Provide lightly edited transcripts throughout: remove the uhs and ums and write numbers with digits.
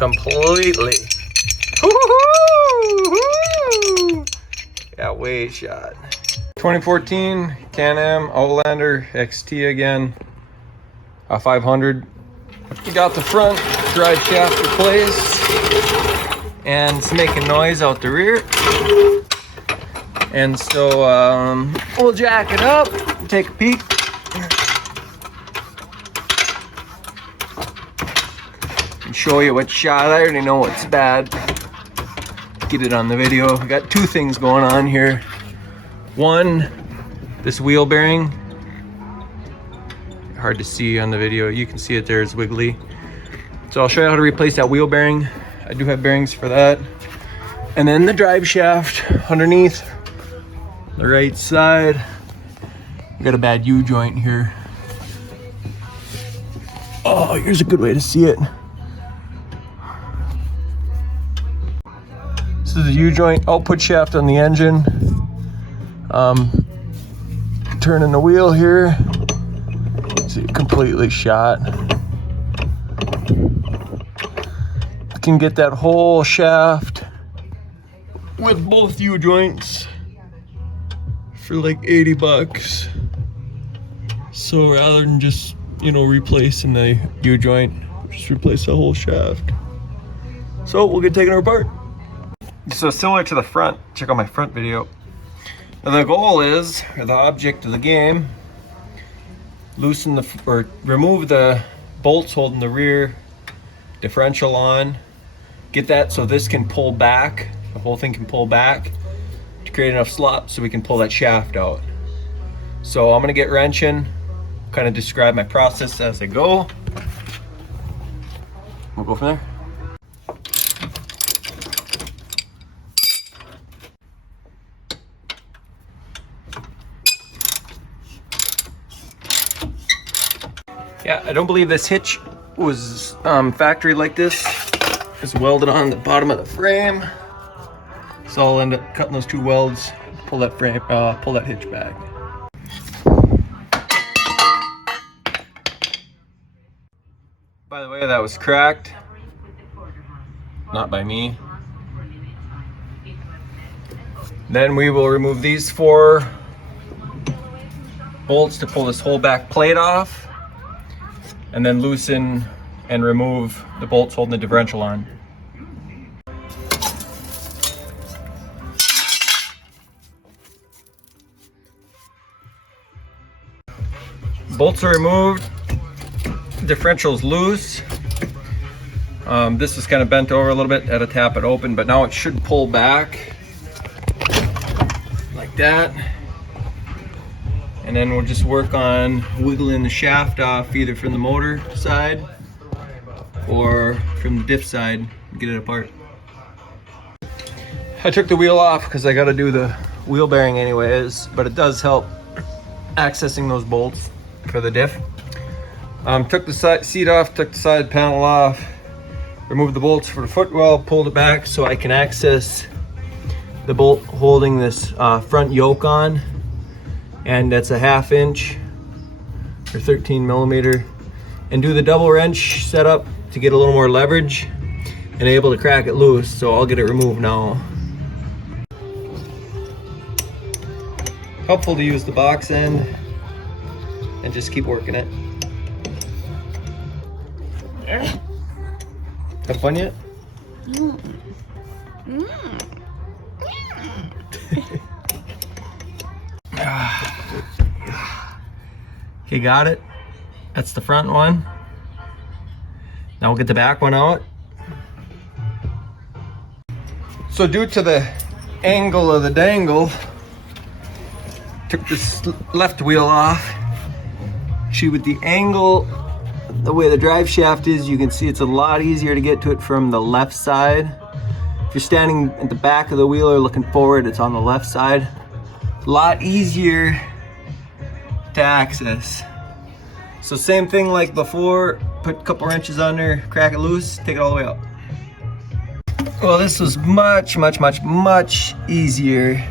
completely. Woo-hoo-hoo! Yeah, way shot. 2014 Can-Am Outlander XT again. 500. We got the front drive shaft replaced, and it's making noise out the rear. And so we'll jack it up, take a peek. And show you what's shot. I already know what's bad. Get it on the video. We got two things going on here. One, this wheel bearing. Hard to see on the video. You can see it there, it's wiggly. So I'll show you how to replace that wheel bearing. I do have bearings for that. And then the drive shaft underneath the right side. We got a bad U-joint here. Oh, here's a good way to see it. This is the U-joint output shaft on the engine. Turning the wheel here. See, completely shot. You can get that whole shaft with both U-joints for like 80 bucks. So rather than just, you know, replacing the U-joint, just replace the whole shaft. So we'll get taken apart. So similar to the front, check out my front video. Now the goal is, or the object of the game, loosen the, or remove the bolts holding the rear differential on. Get that so this can pull back, the whole thing can pull back to create enough slop so we can pull that shaft out. So I'm gonna get wrenching, kind of describe my process as I go. We'll go from there. Yeah, I don't believe this hitch was factory like this. It's welded on the bottom of the frame. So I'll end up cutting those two welds, pull that frame, pull that hitch back. By the way, that was cracked. Not by me. Then we will remove these 4 bolts to pull this whole back plate off, and then loosen and remove the bolts holding the differential on. Bolts are removed, differential's loose. This is kind of bent over a little bit, had to tap it open, but now it should pull back like that. And then we'll just work on wiggling the shaft off either from the motor side or from the diff side and get it apart. I took the wheel off because I got to do the wheel bearing anyways, but it does help accessing those bolts for the diff. Took the seat off, took the side panel off, removed the bolts for the footwell, pulled it back so I can access the bolt holding this front yoke on. And that's a 1/2 inch or 13 millimeter, and do the double wrench setup to get a little more leverage and able to crack it loose. So I'll get it removed now. Helpful to use the box end and just keep working it. Have fun yet? Okay, got it. That's the front one. Now we'll get the back one out. So due to the angle of the dangle, took this left wheel off. Actually, with the angle, the way the drive shaft is, you can see it's a lot easier to get to it from the left side. If you're standing at the back of the wheel or looking forward, it's on the left side. A lot easier to access. So same thing like before, put a couple wrenches on there, crack it loose, take it all the way up. Well, this was much easier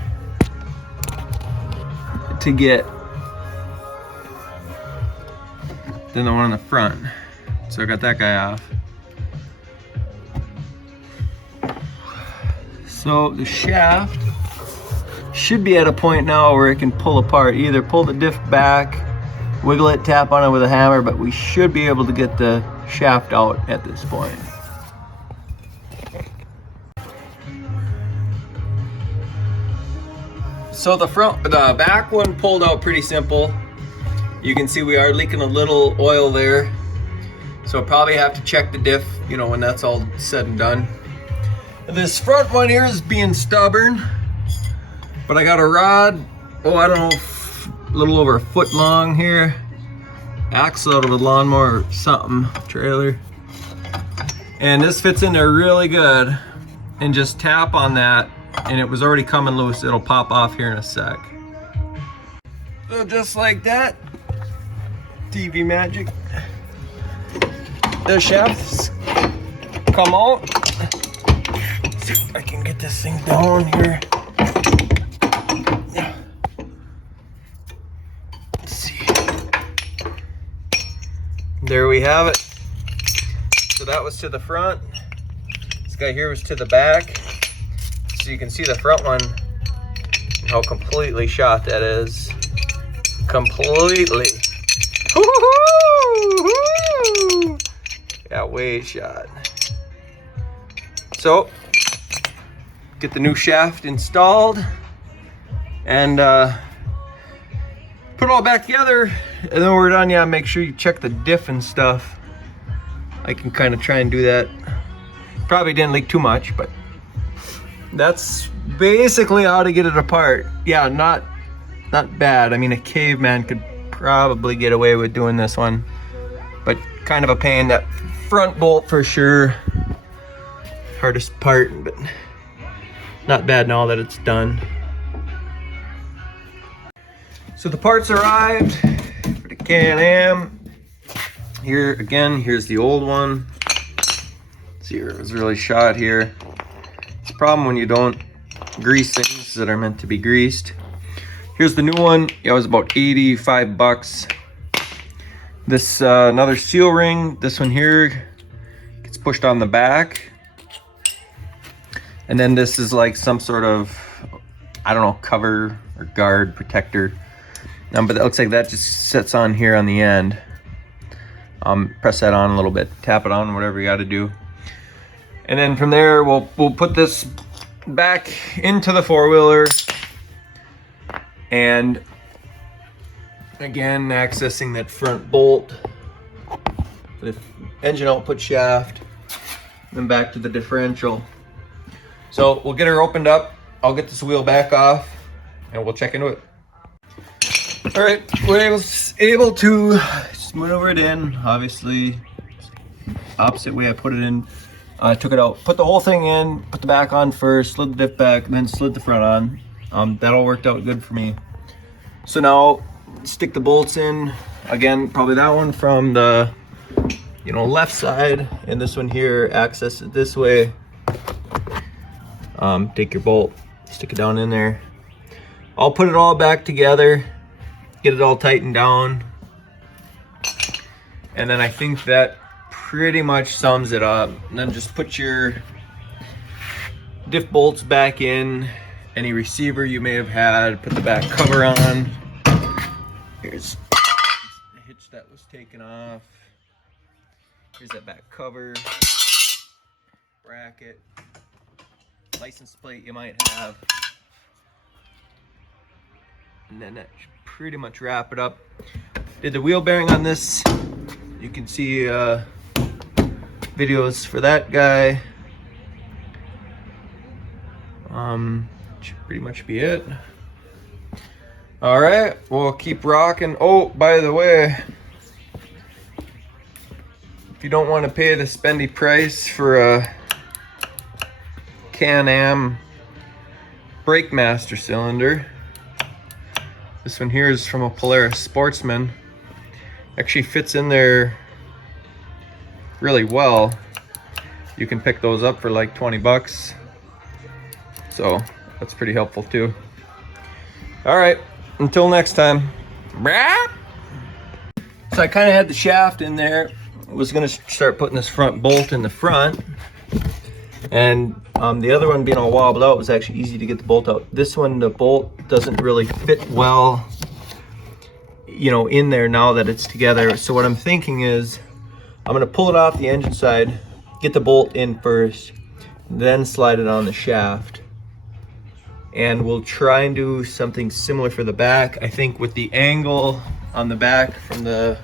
to get than the one on the front. So I got that guy off. So the shaft should be at a point now where it can pull apart. Either pull the diff back, wiggle it, tap on it with a hammer, but we should be able to get the shaft out at this point. So the back one pulled out pretty simple. You can see we are leaking a little oil there. So probably have to check the diff, you know, when that's all said and done. This front one here is being stubborn, but I got a rod, I don't know, a little over a foot long here. Axle out of a lawnmower or something, trailer. And this fits in there really good. And just tap on that, and it was already coming loose. It'll pop off here in a sec. So just like that, TV magic. The shafts come out. Let's see if I can get this thing down here. Let's see. There we have it. So that was to the front. This guy here was to the back. So you can see the front one, how completely shot that is. Completely. Woo-hoo-hoo! Yeah, way shot. So, get the new shaft installed and put it all back together. And then when we're done, yeah, make sure you check the diff and stuff. I can kind of try and do that. Probably didn't leak too much, but that's basically how to get it apart. Yeah, not bad. I mean, a caveman could probably get away with doing this one, but kind of a pain. That front bolt for sure, hardest part, but not bad now that it's done. So the parts arrived for the Can-Am. Here again, here's the old one. See, it was really shot here. It's a problem when you don't grease things that are meant to be greased. Here's the new one. Yeah, it was about 85 bucks. This another seal ring. This one here gets pushed on the back. And then this is like some sort of, I don't know, cover or guard protector. But it looks like that just sits on here on the end. Press that on a little bit, tap it on, whatever you got to do. And then from there, we'll put this back into the four-wheeler. And again, accessing that front bolt, the engine output shaft, then back to the differential. So we'll get her opened up. I'll get this wheel back off and we'll check into it. All right, we're able to just maneuver it in. Obviously, opposite way I put it in. I took it out, put the whole thing in, put the back on first, slid the diff back, and then slid the front on. That all worked out good for me. So now, stick the bolts in. Again, probably that one from the, left side, and this one here, access it this way. Take your bolt, stick it down in there. I'll put it all back together, get it all tightened down. And then I think that pretty much sums it up. And then just put your diff bolts back in, any receiver you may have had, put the back cover on. Here's the hitch that was taken off. Here's that back cover, bracket, license plate you might have. And then that should pretty much wrap it up. Did the wheel bearing on this. You can see videos for that guy. Should pretty much be it. All right, we'll keep rocking. Oh, by the way, if you don't want to pay the spendy price for a Can-Am Brake Master cylinder, this one here is from a Polaris Sportsman. Actually fits in there really well. You can pick those up for like 20 bucks. So that's pretty helpful too. All right, until next time. So I kind of had the shaft in there. I was gonna start putting this front bolt in the front. And The other one being all wobbled out was actually easy to get the bolt out. This one, the bolt doesn't really fit well, you know, in there now that it's together. So what I'm thinking is I'm gonna pull it off the engine side, get the bolt in first, then slide it on the shaft. And we'll try and do something similar for the back. I think with the angle on the back from the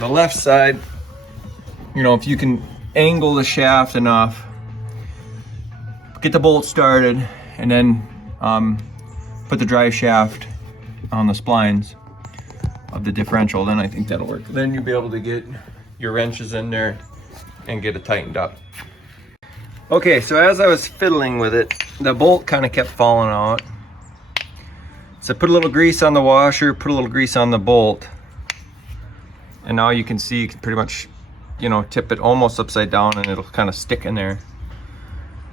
left side, you know, if you can angle the shaft enough, get the bolt started, and then put the drive shaft on the splines of the differential, then I think that'll work. Then you'll be able to get your wrenches in there and get it tightened up. Okay, so as I was fiddling with it, the bolt kind of kept falling out. So I put a little grease on the washer, put a little grease on the bolt, and now you can see you can pretty much, you know, tip it almost upside down and it'll kind of stick in there.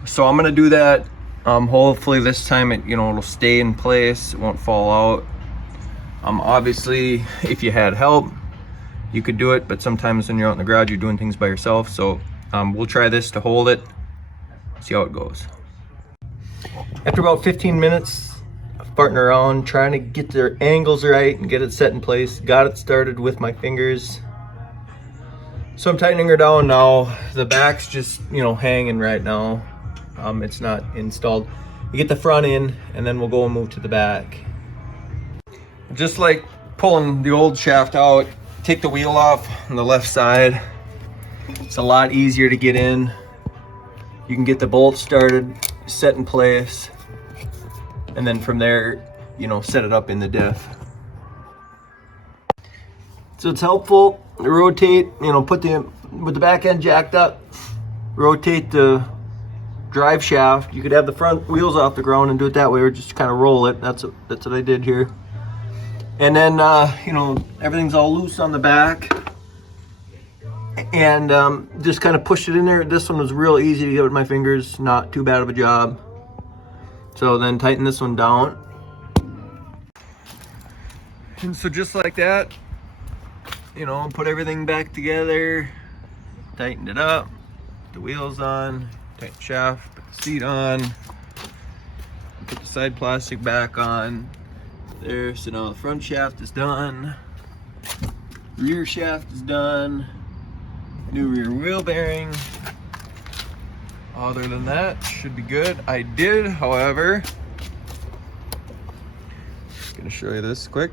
So I'm gonna do that. Hopefully this time it'll stay in place, it won't fall out. Obviously, if you had help, you could do it, but sometimes when you're out in the garage, you're doing things by yourself. So we'll try this to hold it, see how it goes. After about 15 minutes of farting around, trying to get their angles right and get it set in place, got it started with my fingers. So I'm tightening her down now. The back's just, hanging right now. It's not installed. You get the front in, and then we'll go and move to the back. Just like pulling the old shaft out, take the wheel off on the left side. It's a lot easier to get in. You can get the bolt started, set in place, and then from there, set it up in the diff. So it's helpful to rotate, with the back end jacked up, rotate the drive shaft. You could have the front wheels off the ground and do it that way, or just kind of roll it. That's what I did here. And then, everything's all loose on the back. And just kind of pushed it in there. This one was real easy to get with my fingers, not too bad of a job. So then tighten this one down. And so just like that, put everything back together, tightened it up, put the wheels on, tighten the shaft, put the seat on, put the side plastic back on. There, so now the front shaft is done, rear shaft is done, new rear wheel bearing. Other than that, should be good. I did, however, just gonna show you this quick.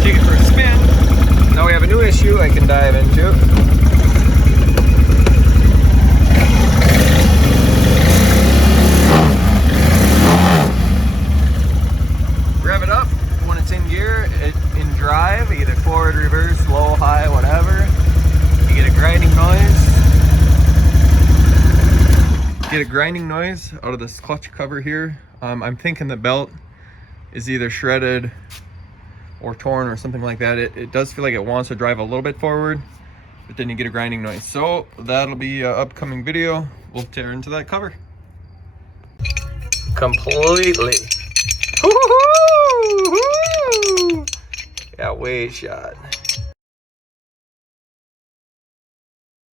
Take it for a spin. Now we have a new issue I can dive into. Rev it up when it's in gear, in drive, either forward, reverse, low, high, whatever. You get a grinding noise. Get a grinding noise out of this clutch cover here. I'm thinking the belt is either shredded or torn or something like that. It does feel like it wants to drive a little bit forward, but then you get a grinding noise. So that'll be an upcoming video. We'll tear into that cover. Completely. Yeah, way shot.